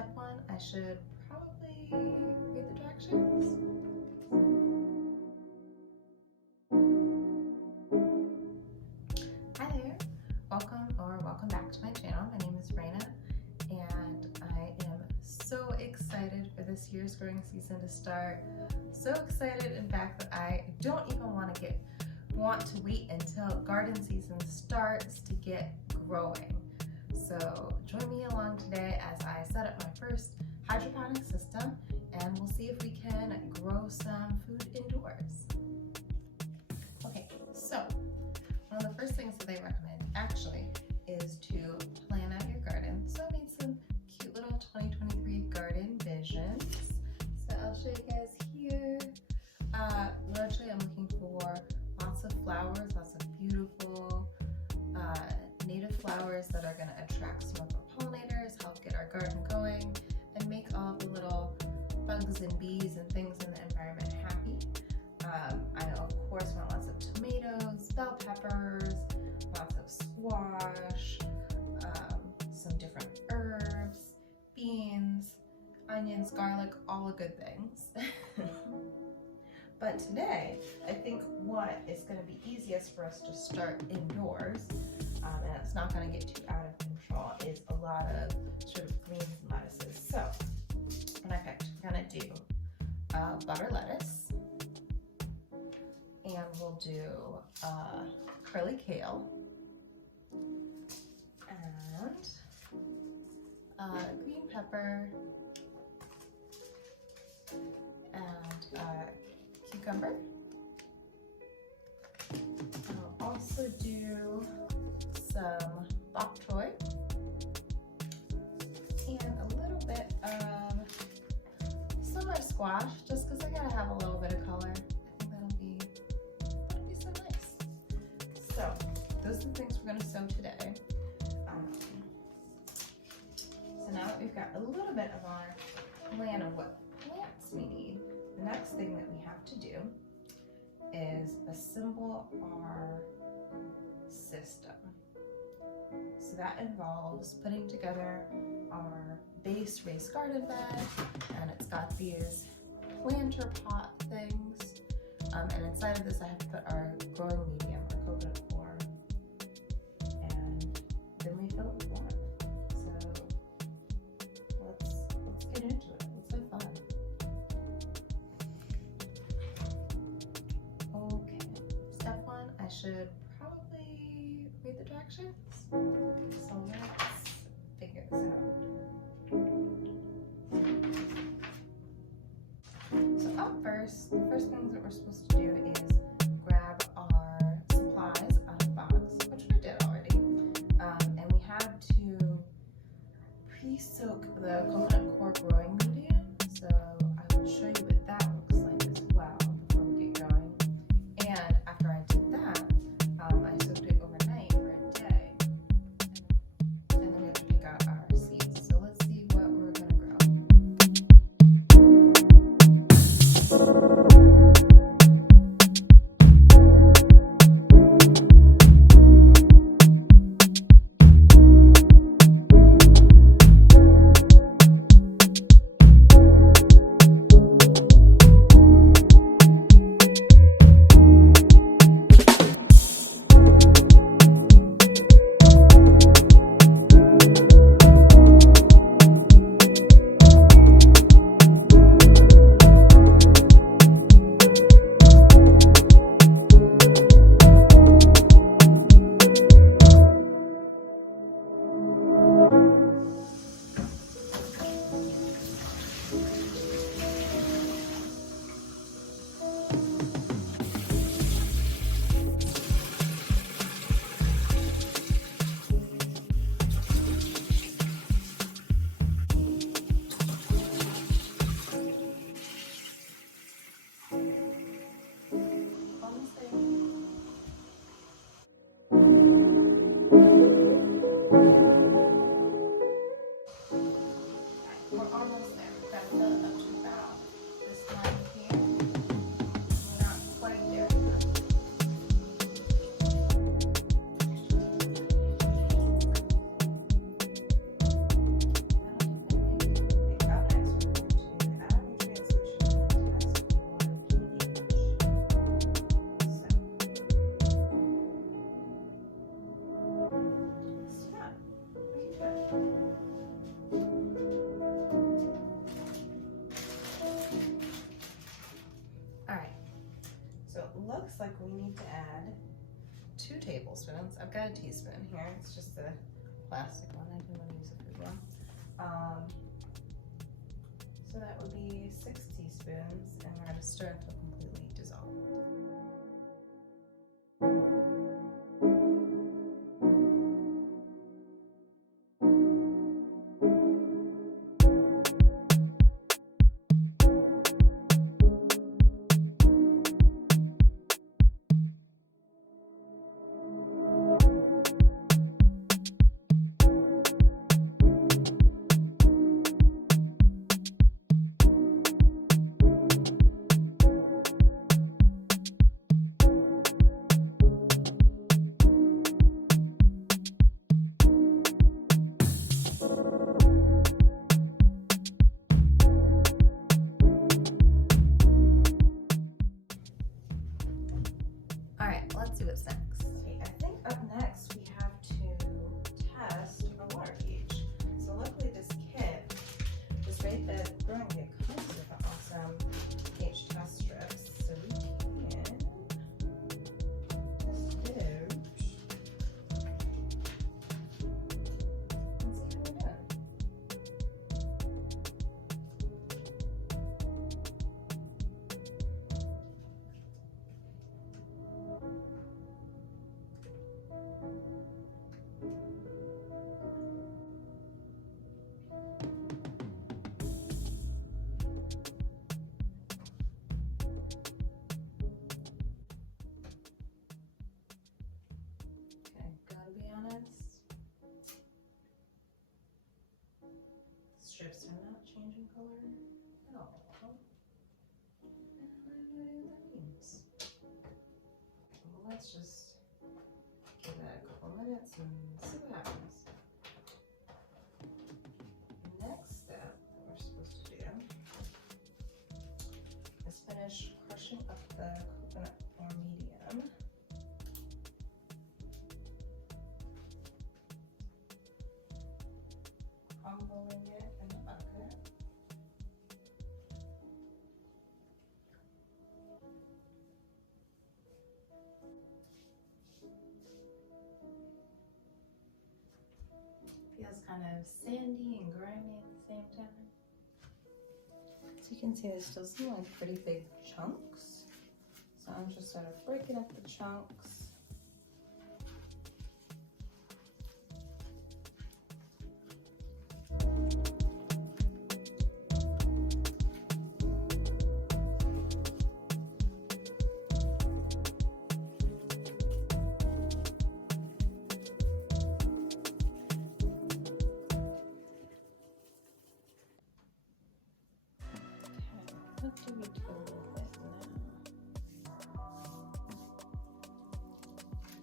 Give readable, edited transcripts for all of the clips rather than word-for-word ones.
Step one, I should probably read the directions. Hi there, welcome back to my channel. My name is Raina, and I am so excited for this year's growing season to start. So excited, in fact, that I don't even want to wait until garden season starts to get growing. So join me along today as I set up my first hydroponic system, and we'll see if we can grow some food indoors. Okay, so one of the first things that they recommend actually is to plan out your garden. So I made some cute little 2023 garden visions. So I'll show you guys here. Largely I'm looking for lots of flowers, lots of beautiful native flowers that are going to attract some of our pollinators, help get our garden going, and make all the little bugs and bees and things in the environment happy. I of course want lots of tomatoes, bell peppers, lots of squash, some different herbs, beans, onions, garlic, all the good things. But today, I think what is going to be easiest for us to start indoors, and it's not going to get too out of control, is a lot of sort of greens and lettuces. So, what I picked, we're going to do butter lettuce, and we'll do curly kale, and green pepper, and cucumber. I'll also do some bok choy and a little bit of summer squash, just because I gotta have a little bit of color. I think that'll be so nice. So those are the things we're gonna sow today. So now that we've got a little bit of our plan of what plants we need, the next thing that we have to do is assemble our system. So that involves putting together our base raised garden bed, and it's got these planter pot things, and inside of this I have to put our growing medium, our coconut coir, and then we fill it with water. So let's get into it. Let's have fun. I should probably read the directions. So let's figure this out. So up first, the first things that we're supposed to do is grab our supplies out of the box, which we did already. And we have to pre-soak the coconut coir growing medium. So I will show you what that looks like as well before we get going. And after I did that, I soaked it overnight for a day, and then we have to pick out our seeds. So let's see what we're going to grow. we need to add 2 tablespoons. I've got a teaspoon here. It's just a plastic one. I didn't want to use a food one. So that would be 6 teaspoons, and we're going to stir until completely dissolved. Let's see what's next. Okay, I think up next we have to test our water pH. So luckily this kit was right that growing kit comes with an awesome pH test strips. So we can test those. Let's see how we're doing. Strips are not changing color at all. I have no idea what that means. Well, let's just give that a couple minutes and see what happens. The next step that we're supposed to do is finish crushing up the coconut or medium. Crumbling it in the bucket. Feels kind of sandy and grimy at the same time. So you can see there's still some like pretty big chunks. So I'm just sort of breaking up the chunks. What do we do with it now?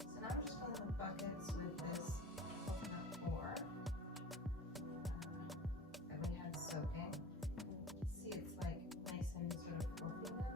So now we're just filling the buckets with this coconut ore that we had soaking. See, it's like nice and sort of fluffy now.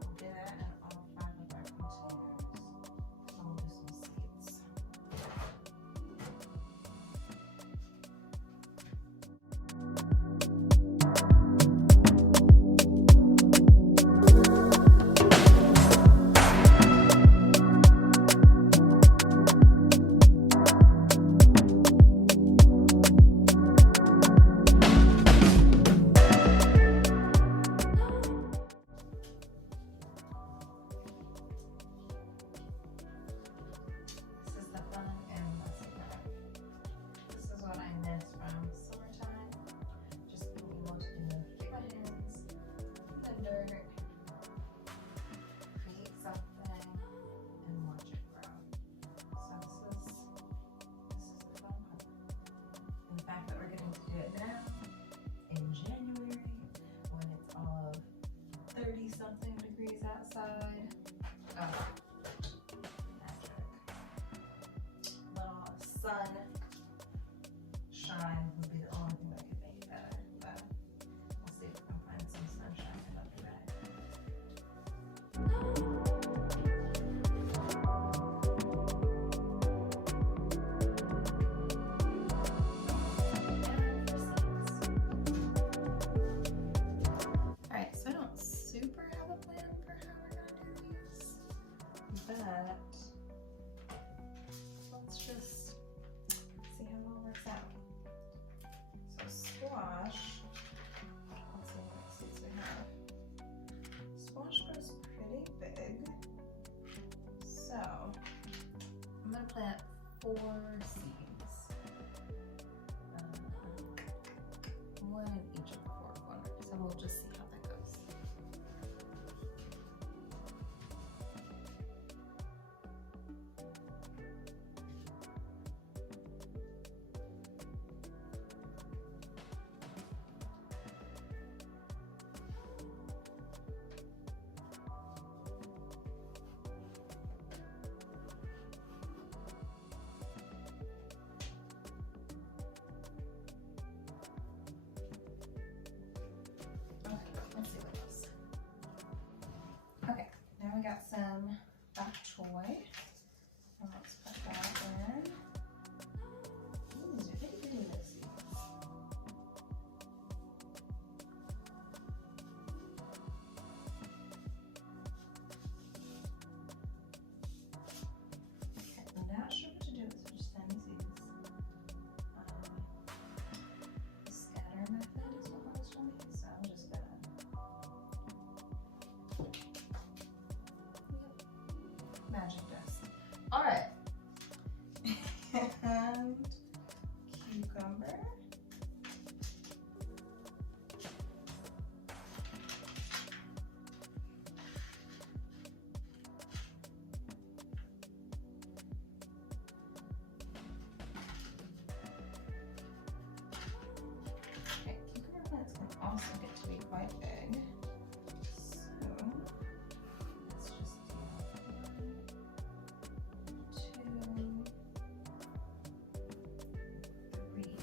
We'll do that in all 5 of our containers. And we'll do some seeds. Create something and watch it grow. So this is the fun part. And the fact that we're getting to do it now in January when it's all of 30 something degrees outside. Oh, magic. Little sun shine would be the only thing that could make it better, but we'll see if we can find some sunshine in another day. Alright, so I don't super one in each of the four corners, and we'll just see how that goes. Let's see what else. Okay, now we got some bok choy. And let's put that in. Ooh, these are itty bitty little seeds. Okay, I'm not sure what to do with such tiny seeds. Scatter method is what I was trying to use, so I'm just gonna. Magic dust. All right. And cucumber. Okay, cucumber plants can also get to be quite big. So let's just do 1, 2,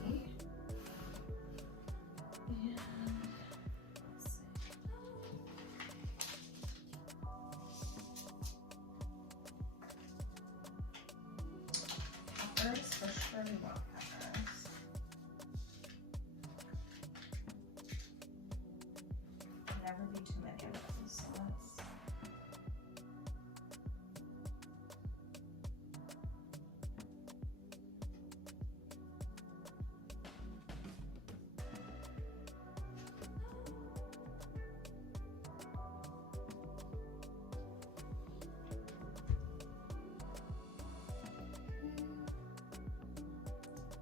3. And let's see. Peppers, for sure we want peppers. Never be too many of them, so let's.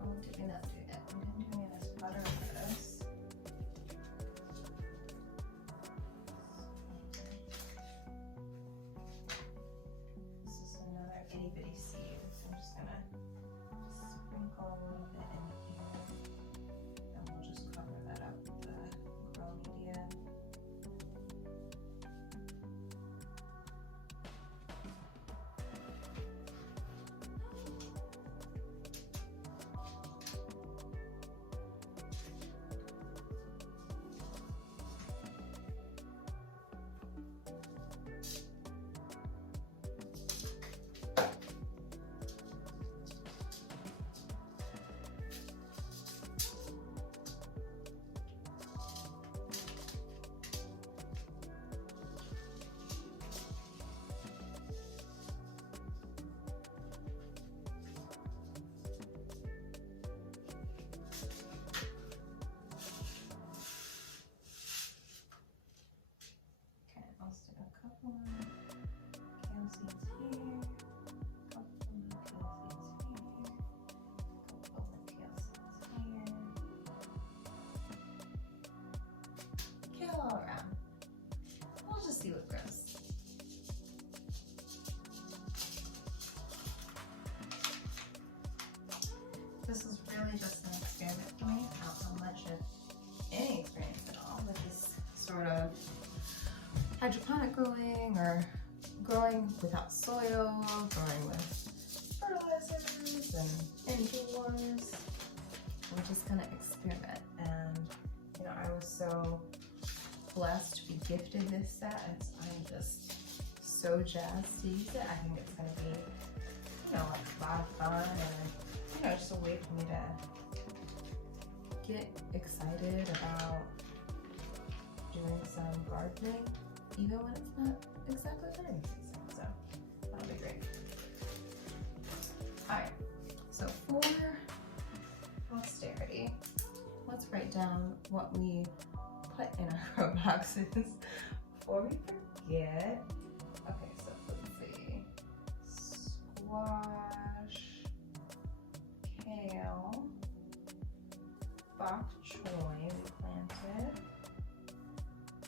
Oh, did we not do that? We didn't do any of this butter lettuce. This is another itty bitty seed, so I'm just gonna sprinkle a little bit in here, and we'll just cover that up with the grow media. Okay, I'll stick a couple more kale seeds here, couple more kale seeds here, couple more kale seeds here. Kale all around. We'll just see what grows. This is really just an experiment for me. I don't know much of any experience at all with this sort of hydroponic growing or growing without soil, growing with fertilizers and indoors. We're just gonna experiment, and you know, I was so blessed to be gifted this set. I'm just so jazzed to use it. I think it's gonna be, you know, like a lot of fun, and you know, just a way for me to get excited about doing some gardening, even when it's not exactly gardening season. So that'll be great. All right, so for posterity, let's write down what we put in our grow boxes before we forget. Okay, so let's see, squash, kale, bok choy we planted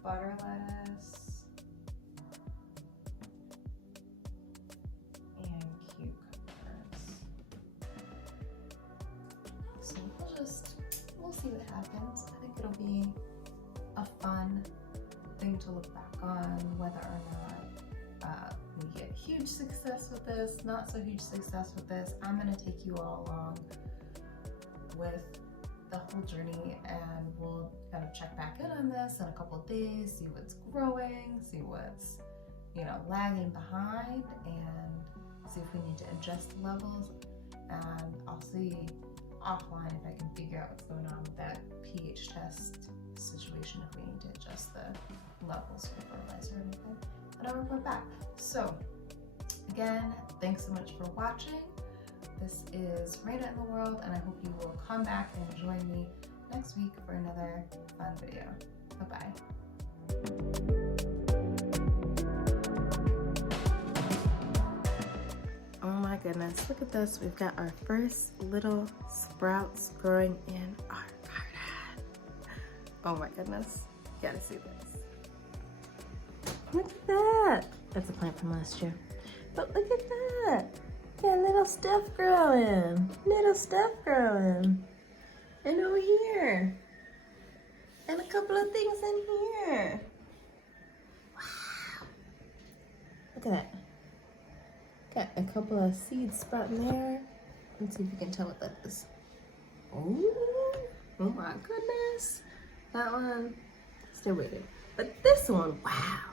butter lettuce, and cucumbers. So we'll see what happens. I think it'll be a fun thing to look back on, whether or not we get huge success with this, not so huge success with this. I'm gonna take you all along with the whole journey, and we'll kind of check back in on this in a couple of days, see what's growing, see what's, you know, lagging behind, and see if we need to adjust the levels. And I'll see offline if I can figure out what's going on with that pH test situation, if we need to adjust the levels for fertilizer or anything. And I'll report back. So again, thanks so much for watching. This is Raina in the World, and I hope you will come back and join me next week for another fun video. Bye-bye. Oh my goodness, look at this. We've got our first little sprouts growing in our garden. Oh my goodness, you gotta see this. Look at that. That's a plant from last year. But look at that. Got little stuff growing. Little stuff growing. And over here. And a couple of things in here. Wow. Look at that. Got a couple of seeds sprouting there. Let's see if you can tell what that is. Oh my goodness. That one, still waiting. But this one, wow.